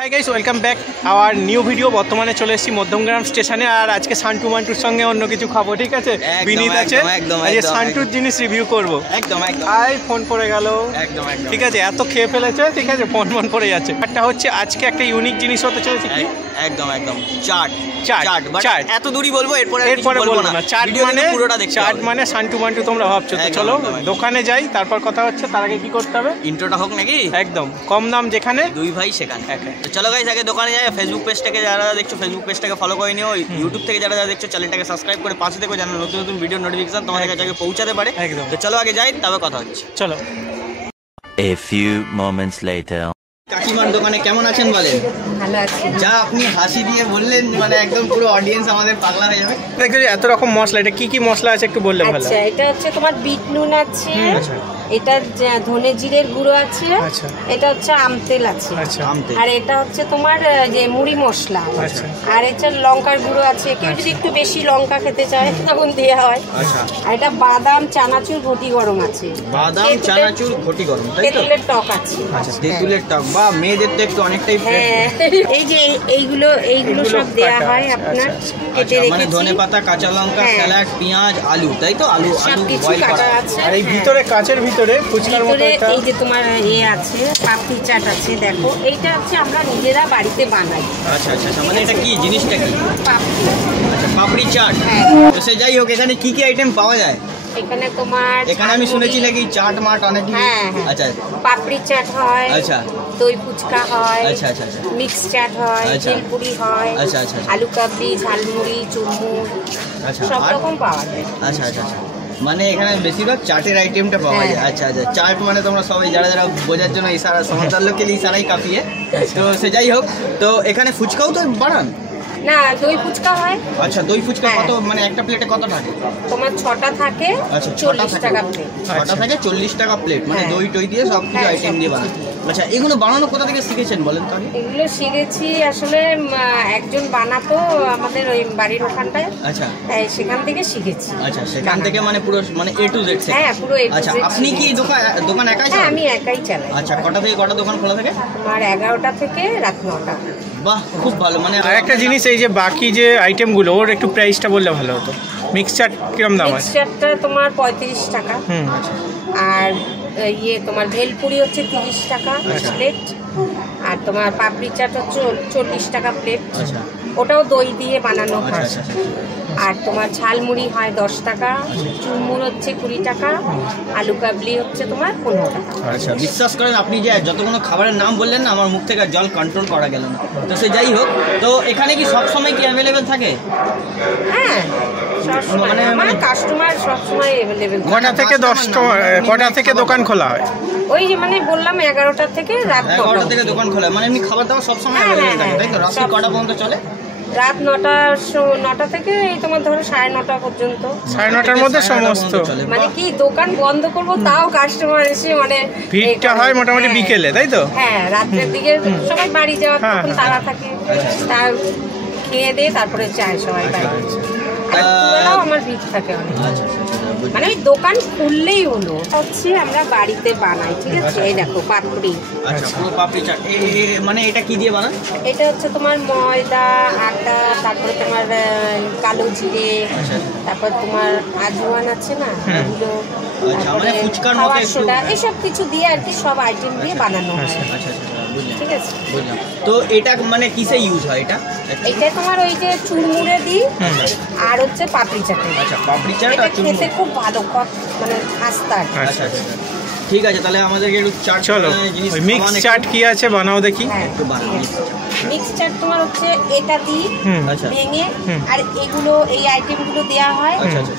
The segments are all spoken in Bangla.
Hi guys, welcome back our new video. বর্তমানে চলে এসেছি মধ্যমগ্রাম স্টেশনে, আর আজকে সান্টু মান্টুর সঙ্গে অন্য কিছু খাবো। ঠিক আছে, বিনীত আছে, সান্টুর জিনিস রিভিউ করবো। আই ফোন পড়ে গেল। ঠিক আছে, এত খেয়ে ফেলেছে। ঠিক আছে, ফোন পড়ে যাচ্ছে। একটা হচ্ছে আজকে একটা ইউনিক জিনিস হতে চলেছে। কি একদম চাট এত দূরই বলবো, এরপরে বলবো না। চাট মানে সান্টু মান্টু তোমরা ভাবছো। তো চলো দোকানে যাই, তারপর কথা হচ্ছে। তার আগে কি করতে হবে? ইন্ট্রোটা হোক নাকি? একদম, কম দাম যেখানে, দুই ভাই সেখানে। তো চলো গাইস, আগে দোকানে যাই। ফেসবুক পেজটাকে যারা দেখছো, ফেসবুক পেজটাকে ফলো করে নিও। ইউটিউব থেকে যারা দেখছো, চ্যানেলটাকে সাবস্ক্রাইব করে পাশে থেকো, যেন নতুন নতুন ভিডিও নোটিফিকেশন তোমাদের কাছে পৌঁছাতে পারে। একদম। তো চলো আগে যাই, তবে কথা হচ্ছে। চলো। A few moments later. কাকিমার দোকানে কেমন আছেন বলেন? ভালো আছি। যা আপনি হাসি দিয়ে বললেন, মানে একদম পুরো অডিয়েন্স আমাদের পাগলা হয়ে যাবে। দেখো এত রকম মশলা, এটা কি কি মশলা আছে একটু বললে ভালো। আচ্ছা, এটা হচ্ছে তোমার বিট নুন আছে, এটা ধনে জিরের গুঁড়ো আছে, এটা হচ্ছে আমতেল আছে, আর এটা হচ্ছে তোমার যে মুড়ি মশলা, আর এটা লঙ্কার গুঁড়ো আছে। কেউ যদি একটু বেশি লঙ্কা খেতে চায় তখন দেওয়া হয়। আর এটা বাদাম চানাচুর ঘটি গরম আছে, বাদাম চানাচুর ঘটি গরম, তেঁতুলের টক আছে। তেঁতুলের টক বা মেয়েদের তো একটু অনেকটাই। এই যে এইগুলো সব দেওয়া হয় আপনার কেটে রেখেছি। মানে ধনেপাতা, কাঁচা লঙ্কা, স্যালাড, পেঁয়াজ, আলু, তাই তো? আলু সবকিছু কাটা আছে। আর এই ভিতরে কাচের ভিতরে ফুচকার মতো এই যে তোমার আছে পাপড়ি চাট আছে। দেখো, এইটা হচ্ছে আমরা নিজেরা বাড়িতে বানাই। আচ্ছা, মানে এটা কি জিনিসটা? কি পাপড়ি? আচ্ছা, পাপড়ি চাট। তো সে যাই হোক, এখানে কি কি আইটেম পাওয়া যায়? এখানে আমি শুনেছি নাকি চাট মাট অনেক। আচ্ছা, পাপড়ি চাট হয়, আচ্ছা, দই ফুচকা হয়, আচ্ছা, মিক্স চাট হয়, ভেলপুরি হয়, আচ্ছা, আলু কাবলি, ঝালমুড়ি, চুরমুর, সব রকম পাওয়া যায়। আচ্ছা, মানে এখানে বেশিরভাগ চাটের আইটেমটা পাওয়া যায়। আচ্ছা, চাট মানে তোমরা সবাই যারা যারা বোঝার জন্য ইশারা, সমস্ত লোকের ইশারাই কাঁপিয়ে। তো সে যাই হোক, তো এখানে ফুচকাও তো বানান? না, দই ফুচকা হয়। আচ্ছা, দই ফুচকা কত, মানে একটা প্লেটে কত থাকে? তোমার 6টা থাকে। আচ্ছা, 40 টাকা প্লেট। 6টা থাকে 40 টাকা প্লেট, মানে দই টই দিয়ে সব কিছু আইটেম দিয়ে বানান। আচ্ছা, এগুলো বানানো কোথা থেকে শিখেছেন বলেন তো? এগুলো শিখেছি আসলে একজন বানাতো আমাদের ওই বাড়ির ওখানটায়। আচ্ছা, সেখান থেকে শিখেছি। আচ্ছা, সেখান থেকে মানে পুরো মানে A to Z। হ্যাঁ, পুরো A to Z। আচ্ছা, আপনি কি দোকান একাই চালান? আমি একাই চালাই। আচ্ছা, কটা থেকে কটা দোকান খোলা থাকে? আমার 11টা থেকে রাত 9টা। বাহ, খুব ভালো। মানে আর একটা জিনিস, এই যে বাকি যে আইটেমগুলো, ওর একটু প্রাইসটা বললে ভালো হতো। মিক্সচার কিরম দাম আছে? মিক্সচারটা তোমার 35 টাকা। আর তোমার ভেলপুরি হচ্ছে 30 টাকা প্লেট। আর তোমার পাপড়ি চাট হচ্ছে 40 টাকা প্লেট। ওটাও দই দিয়ে বানানো হয়। আর তোমার ঝালমুড়ি হয় 10 টাকা, চুরমুর হচ্ছে 20 টাকা, আলু কাবলি হচ্ছে তোমার 15 টাকা। আচ্ছা, বিশ্বাস করেন আপনি যে যতগুলো খাবারের নাম বললেন না, আমার মুখ থেকে জল কন্ট্রোল করা গেল না। তো সে যাই হোক, তো এখানে কি সবসময় কি অ্যাভেলেবেল থাকে? হ্যাঁ, মানে কাস্টমার সবসময় অ্যাভেলেবেল। কটা থেকে দোকান খোলা হয়? ওই যে মানে বললাম 11টা থেকে রাত 11টা থেকে দোকান খোলা, মানে এমনি খাবার দাবার সবসময় অ্যাভেলেবেল থাকে, তাই তো? রাত কটা পর্যন্ত চলে? রাত 9টা থেকে এই তোমার ধরো 9:30 পর্যন্ত। 9:30টার মধ্যে সমস্ত, মানে কি দোকান বন্ধ করবো তাও কাস্টমার এসে, মানে ভিড়টা হয় মোটামুটি বিকেলে, তাই তো? হ্যাঁ, রাত্রের দিকে সবাই বাড়ি যাওয়ার তখন তারা থাকে, তার খেয়ে দিয়ে তারপরে চায় সবাই বাড়ি। আমার ভিড় থাকে অনেক। মানে ওই দোকান খুললেই হলো হচ্ছে আমরা বাড়িতে বানাই। ঠিক আছে, এই দেখো পাপড়ি। আচ্ছা, পুরো পাপড়ি চাট। মানে এটা কি দিয়ে বানান? এটা হচ্ছে তোমার ময়দা, আটা, তারপরে তোমার কালো জিরে, তারপর তোমার আজওয়ান আছে না, এগুলো, তারপরে খাওয়ার সোডা, এসব কিছু দিয়ে আর কি, সব আইটেম দিয়ে বানানো হয়। ঠিক আছে, বুঝলাম। তো এটা মানে কিসে ইউজ হয় এটা? এটা তোমার ওই যে চুরমুড়ে দিই, আর হচ্ছে পাপড়ি চাটে। আচ্ছা, পাপড়ি চাট আর চুরমুড়ে খেতে খুব ভালো, মানে খাস্তা। আচ্ছা, ঠিক আছে, তাহলে আমাদেরকে একটু চাট, চলো মিক্স চাট কি আছে বানাও দেখি। একটু বানাও। মিক্স চাট তোমার হচ্ছে এটা দিই ভেঙে, আর এগুলো এই আইটেমগুলো দেওয়া হয়।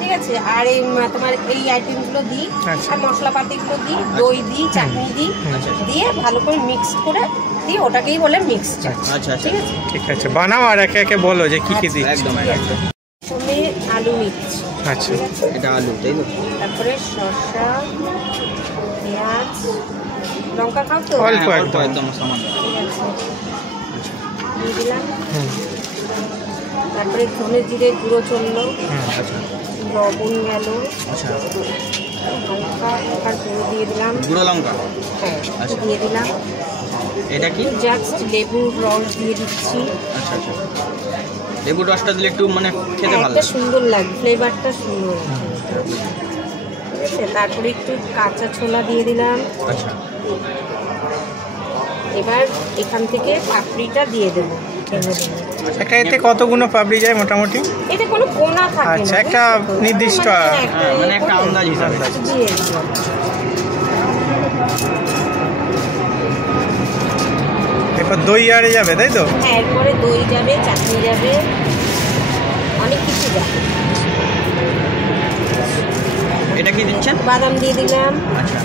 ঠিক আছে, আর এই তোমার এই আইটেমগুলো দিই, আর মশলাপাতিগুলো দিই, দই দিই, চাটনি দিই, দিয়ে ভালো করে মিক্স করে দিই, ওটাকেই বলে মিক্স চাট। আচ্ছা, ঠিক আছে, বানাও আর একে একে বলো যে কি কি দিচ্ছ। একদম। প্রথমে আলু নিচ্ছি। আচ্ছা, এটা আলু, তাই তো? তারপরে শসা, পেঁয়াজ, লঙ্কা খাও তো? অল্প একদম সামান্য। ঠিক আছে, দিয়ে দিলাম। তারপরে ধনে জিরে গুঁড়ো চললো, লবণ গেল, লঙ্কার গুঁড়ো দিয়ে দিলাম, গুঁড়ো লঙ্কা, হ্যাঁ দিয়ে দিলাম। এটা কি? জাস্ট লেবুর রস দিয়ে দিচ্ছি। আচ্ছা আচ্ছা, লেবুর রসটা দিলে একটু মানে খেতে ভালো একটা সুন্দর লাগে, ফ্লেভারটা সুন্দর আছে। ঠিক আছে, তারপরে একটু কাঁচা ছোলা দিয়ে দিলাম। আচ্ছা, এবার এখান থেকে পাপড়িটা দিয়ে দেবো। একটা এতে কতগুলো পাপড়ি যায় মোটামুটি? এটা কোনো কোনা থাকে না। আচ্ছা, একটা নির্দিষ্ট মানে একটা আন্দাজ হিসাবে দিয়ে দিলাম। এরপর দই আরে যাবে, তাই তো? হ্যাঁ, এরপরে দই যাবে, চাটনি যাবে, অনেক কিছু যাবে। এটা কি দিচ্ছেন? বাদাম দিয়ে দিলাম। আচ্ছা,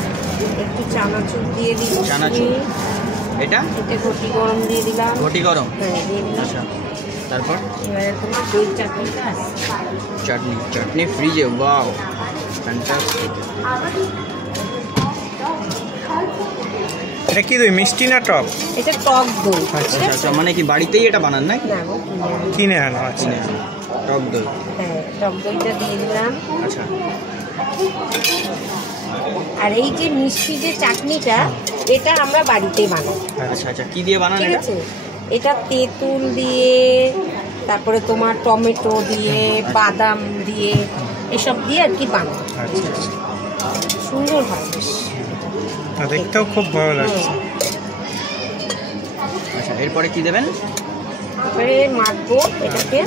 একটু চানাচুর দিয়ে দিচ্ছি। চানাচুর। এটা এতে ঘটি গরম দিয়ে দিলাম। ঘটি গরম। হ্যাঁ, দিয়ে দিলাম। আচ্ছা, তারপর এবারে তোমার দই চাটনিটা আছে। চাটনি, চাটনি ফ্রিজে, ওয়াও ফ্যান্টাস্টিক। এটা কি দই, মিষ্টি না টক? এটা টক দই। আচ্ছা, ঠিক আচ্ছা, আছে? মানে কি বাড়িতেই এটা বানান নাকি? না গো, কিনে আনো। আচ্ছা, কিনে আনো। টক দই। হ্যাঁ, টক দইটা দিয়ে দিলাম। আচ্ছা, আর এই যে মিষ্টি যে চাটনিটা, এটা আমরা বাড়িতেই বানাই। আচ্ছা আচ্ছা, কি দিয়ে বানান ঠিক এটা? আছে, এটা তেঁতুল দিয়ে, তারপরে তোমার টমেটো দিয়ে, বাদাম দিয়ে, এসব দিয়ে আর কি বানাই। আচ্ছা আচ্ছা, সুন্দর হয় বেশ। দেখতেও খুব ভালো লাগছে। আচ্ছা, এরপরে কি দেবেন? এবারে মাখবো এটাকে।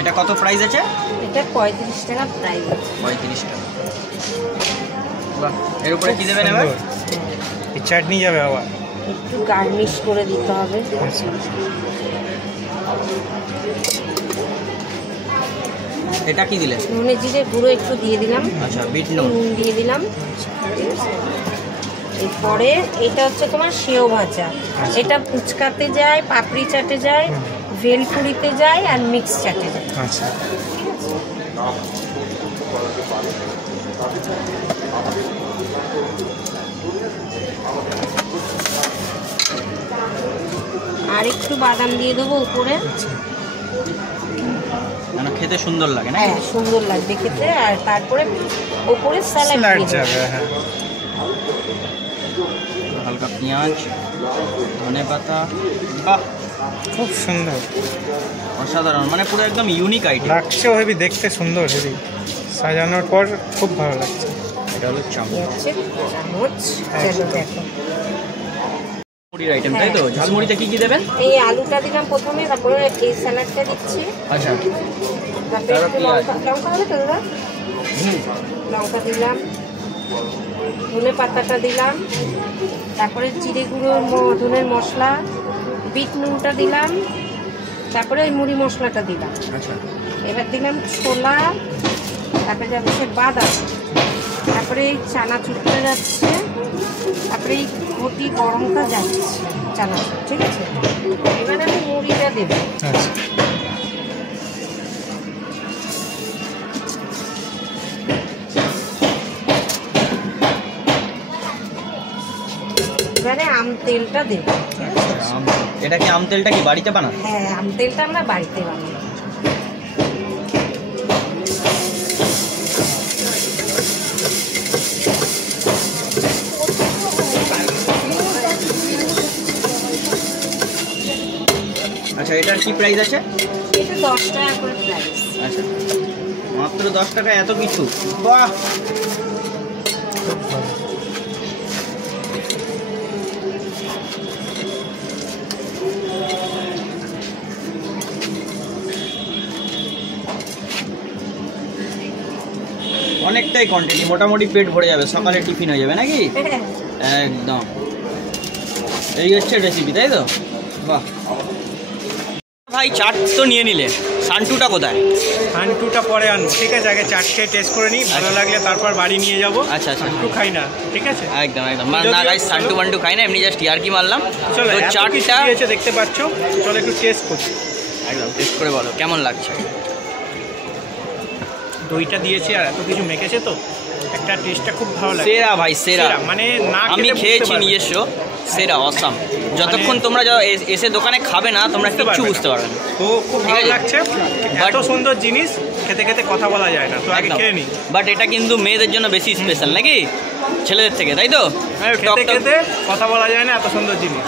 এটা কত প্রাইস আছে? এটা 35 টাকা প্রাইস আছে। 35 টাকা। বাহ, এর উপরে কি দেবেন এবার? এই চাটনি যাবে আবার। একটু গার্নিশ করে দিতে হবে। আচ্ছা, এটা কি দিলেন? নুনে জিরে গুঁড়ো একটু দিয়ে দিলাম। আচ্ছা, বিট নুন। নুন দিয়ে দিলাম। এরপরে এটা হচ্ছে তোমার সেও ভাজা। এটা ফুচকাতে যায়, পাপড়ি চাটে যায়, ভেলপুরিতে যায়, আর মিক্স চাটে যায়। আচ্ছা, আর একটু বাদাম দিয়ে দেবো উপরে। মানে খেতে সুন্দর লাগে না? হ্যাঁ, সুন্দর লাগবে খেতে। আর তারপরে উপরে স্যালাড স্যালাড দিয়ে দেবো। যাবে। হ্যাঁ, হালকা পেঁয়াজ, ধনে পাতা। বাহ, খুব সুন্দর অসাধারণ, মানে পুরো একদম ইউনিক আইটেম লাগছেও, হেবি দেখতে সুন্দর, হেবি সাজানোর পর খুব ভালো লাগছে। এটা হলো চামচ এই হচ্ছে চামচ। চলো দেখো। মুড়ির আইটেম, তাই তো? ঝালমুড়িতে কি কি দেবেন? এই আলুটা দিলাম প্রথমে, তারপরে এই স্যালাডটা দিচ্ছি। আচ্ছা, তারপরে একটু লঙ্কা হবে তো দাদা? লঙ্কা দিলাম, ধনে পাতাটা দিলাম, তারপরে জিরে গুঁড়ো, ধনের মশলা, বিট নুনটা দিলাম, তারপরে ওই মুড়ি মশলাটা দিলাম। আচ্ছা, এবার দিলাম ছোলা, তারপরে যাচ্ছে বাদাম, তারপরে এই চানাচুরটা যাচ্ছে, তারপরে এই ঘটি গরমটা যাচ্ছে চানাচুর। ঠিক আছে, এবার আমি মুড়িটা দেবো। আচ্ছা, এবারে আম তেলটা দেবো। এটা কি আম তেলটা কি বাড়িতে বানান? হ্যাঁ, আম তেলটা আমরা বাড়িতে বানাই। আচ্ছা, এটার কি প্রাইস আছে? এটা 10 টাকা করে প্রাইস। আচ্ছা, মাত্র 10 টাকা এত কিছু, বাহ। অনেকটাই কোয়ান্টিটি, মোটামুটি পেট ভরে যাবে, সকালে টিফিন হয়ে যাবে নাকি? একদম, এই হচ্ছে রেসিপি, তাই তো? বাহ, ভাই চাট তো নিয়ে নিলে, সান্টুটা কোথায়? সান্টুটা পরে আনবো, ঠিক আছে? আগে চাট খেয়ে টেস্ট করে নিই, ভালো লাগলে তারপর বাড়ি নিয়ে যাবো। আচ্ছা আচ্ছা, সান্টু খাই না, ঠিক আছে? একদম একদম না গাইস, সান্টু মান্টু খাই না, এমনি জাস্ট ইয়ার্কি মারলাম। চলো, তো চাটটা চাটটা দিয়েছে দেখতে পাচ্ছ, চলো একটু টেস্ট করছি। একদম টেস্ট করে বলো কেমন লাগছে। দইটা দিয়েছে আর এত কিছু মেখেছে, তো একটা টেস্টটা খুব ভালো লাগে। সেরা ভাই সেরা, মানে না আমি খেয়েছি নিজস্ব, সেরা অসাম। যতক্ষণ তোমরা এসে দোকানে খাবে না তোমরা কিছু বুঝতে পারবে না। তো খুব ভালো লাগছে, এত সুন্দর জিনিস খেতে খেতে কথা বলা যায় না, তো আগে খেয়ে নি। বাট এটা কিন্তু মেয়েদের জন্য বেশি স্পেশাল নাকি ছেলেদের থেকে, তাই তো? খেতে খেতে কথা বলা যায় না, এত সুন্দর জিনিস।